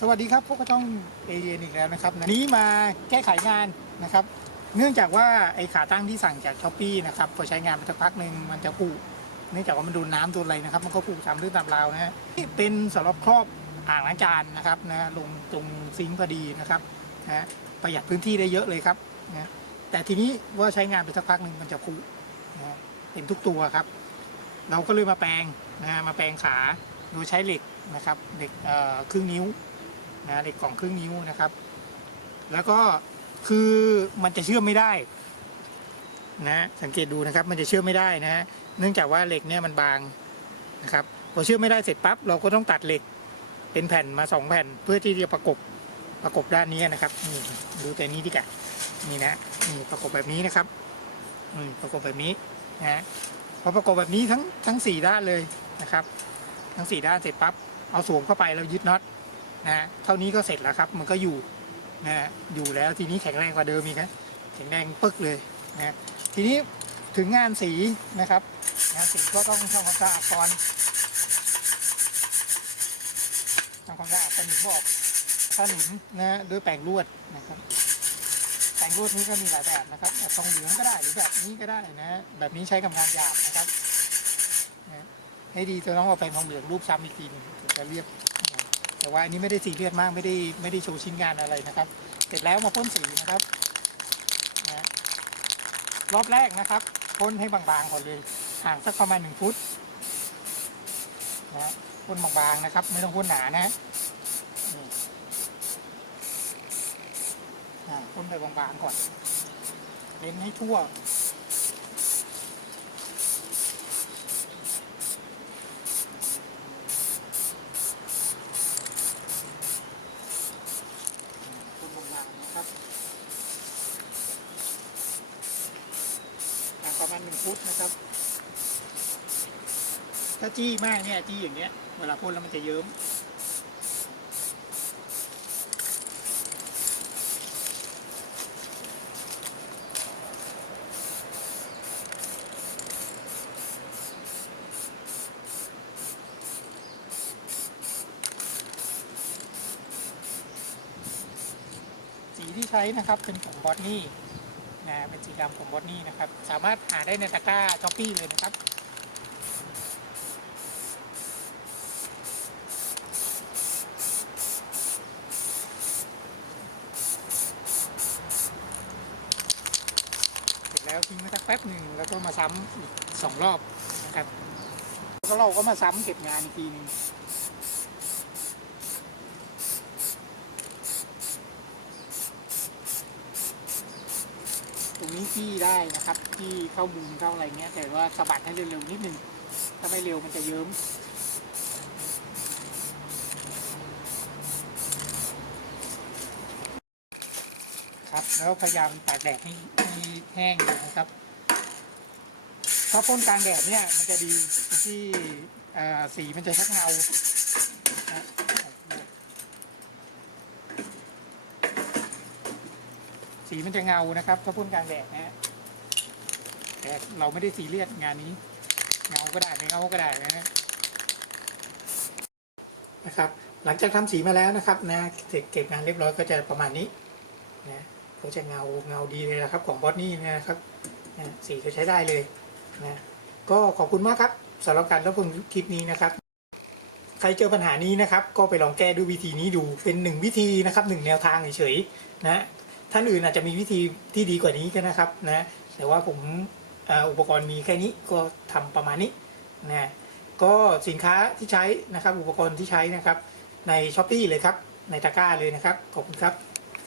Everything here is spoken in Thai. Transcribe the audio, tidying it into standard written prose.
สวัสดีครับพวกกระช่องเอเอีกแล้วนะครับนี้มาแก้ไขงานนะครับเนื่องจากว่าไอ้ขาตั้งที่สั่งจากช้อปปี้นะครับพอใช้งานไปสักพักหนึ่งมันจะผุเนื่องจากว่ามันโดนน้ำโดนอะไรนะครับมันก็ผุตามเรื่องตามราวนะฮะเป็นสำหรับครอบอ่างล้างจานนะครับนะลงตรงซิงค์พอดีนะครับนะประหยัดพื้นที่ได้เยอะเลยครับนะแต่ทีนี้ว่าใช้งานไปสักพักหนึ่งมันจะผุนะเป็นทุกตัวครับเราก็เลยมาแปลงนะมาแปลงขาโดยใช้เหล็กนะครับเหล็กครึ่งนิ้วนะเหล็กกล่องครึ่งนิ้วนะครับแล้วก็คือมันจะเชื่อมไม่ได้นะสังเกตดูนะครับมันจะเชื่อมไม่ได้นะฮะเนื่องจากว่าเหล็กเนี่ยมันบางนะครับพอเชื่อมไม่ได้เสร็จปั๊บเราก็ต้องตัดเหล็กเป็นแผ่นมา2แผ่นเพื่อที่จะประกบด้านนี้นะครับนี่ดูแต่นี้ดีกว่านี่นะนี่ประกบแบบนี้นะครับประกบแบบนี้นะพอประกบแบบนี้ทั้ง4ด้านเลยนะครับทั้ง4ด้านเสร็จปั๊บเอาสวมเข้าไปแล้วยึดน็อตนะเท่านี้ก็เสร็จแล้วครับมันก็อยู่นะอยู่แล้วทีนี้แข็งแรงกว่าเดิมอีกนะแข็งแรงปึ๊กเลยนะทีนี้ถึงงานสีนะครับงานสีก็ต้องทำความสะอาดก่อนทำความสะอาดสนิมออกสนิมนะด้วยแปรงลวดนะครับแปรงลวดนี้ก็มีหลายแบบนะครับแบบทองเหลืองก็ได้หรือแบบนี้ก็ได้นะแบบนี้ใช้กับงานหยาบนะครับนะให้ดีจะต้องเอาแปรงทองเหลืองรูปซ้ำอีกทีนึงถึงจะเรียบแต่ว่าอันนี้ไม่ได้ซีเรียสมากไม่ได้โชว์ชิ้นงานอะไรนะครับเสร็จแล้วมาพ่นสีนะครับนะรอบแรกนะครับพ่นให้บางๆก่อนเลยห่างสักประมาณ1 ฟุตนะพ่นบางๆนะครับไม่ต้องพ่นหนานะพ่นไปบางๆก่อนเน้นให้ทั่วพ่นบางๆนะครับห่างประมาณ1 ฟุตนะครับถ้าจี้มากเนี่ยจี้อย่างเงี้ยเวลาพ่นแล้วมันจะเยิ้มสีที่ใช้นะครับเป็นของบอสนี่นะเป็นสีดำของบอสนี่นะครับสามารถหาได้ในตะกร้าช้อปปี้เลยนะครับเสร็จแล้วทิ้งไว้สักแป๊บหนึ่งแล้วก็มาซ้ำอีก2 รอบนะครับแล้วเราก็มาซ้ำเก็บงานอีกทีนึงตรงนี้ที่ได้นะครับที่เข้ามุมเข้าอะไรเงี้ยแต่ว่าสะบัดให้เร็วๆนิดนึงถ้าไม่เร็วมันจะเยิ้มครับแล้วพยายามตากแดดให้แห้งเลยนะครับถ้าพ่นกลางแดดเนี่ยมันจะดีที่สีมันจะชักเงาสีมันจะเงานะครับถ้าพ่นกลางแดดนะแต่เราไม่ได้ซีเรียสงานนี้เงาก็ได้ไม่เงาก็ได้นะครับหลังจากทำสีมาแล้วนะครับนะเก็บงานเรียบร้อยก็จะประมาณนี้นะก็จะเงาดีเลยนะครับของบอสนี่นะครับสีก็ใช้ได้เลยนะก็ขอบคุณมากครับสำหรับการรับชมคลิปนี้นะครับใครเจอปัญหานี้นะครับก็ไปลองแก้ด้วยวิธีนี้ดูเป็น1 วิธีนะครับ1 แนวทางเฉยๆนะท่านอื่นอาจจะมีวิธีที่ดีกว่านี้ก็นะครับนะแต่ว่าผมอุปกรณ์มีแค่นี้ก็ทำประมาณนี้นะก็สินค้าที่ใช้นะครับอุปกรณ์ที่ใช้นะครับใน Shopee เลยครับในตะกร้าเลยนะครับขอบคุณครับ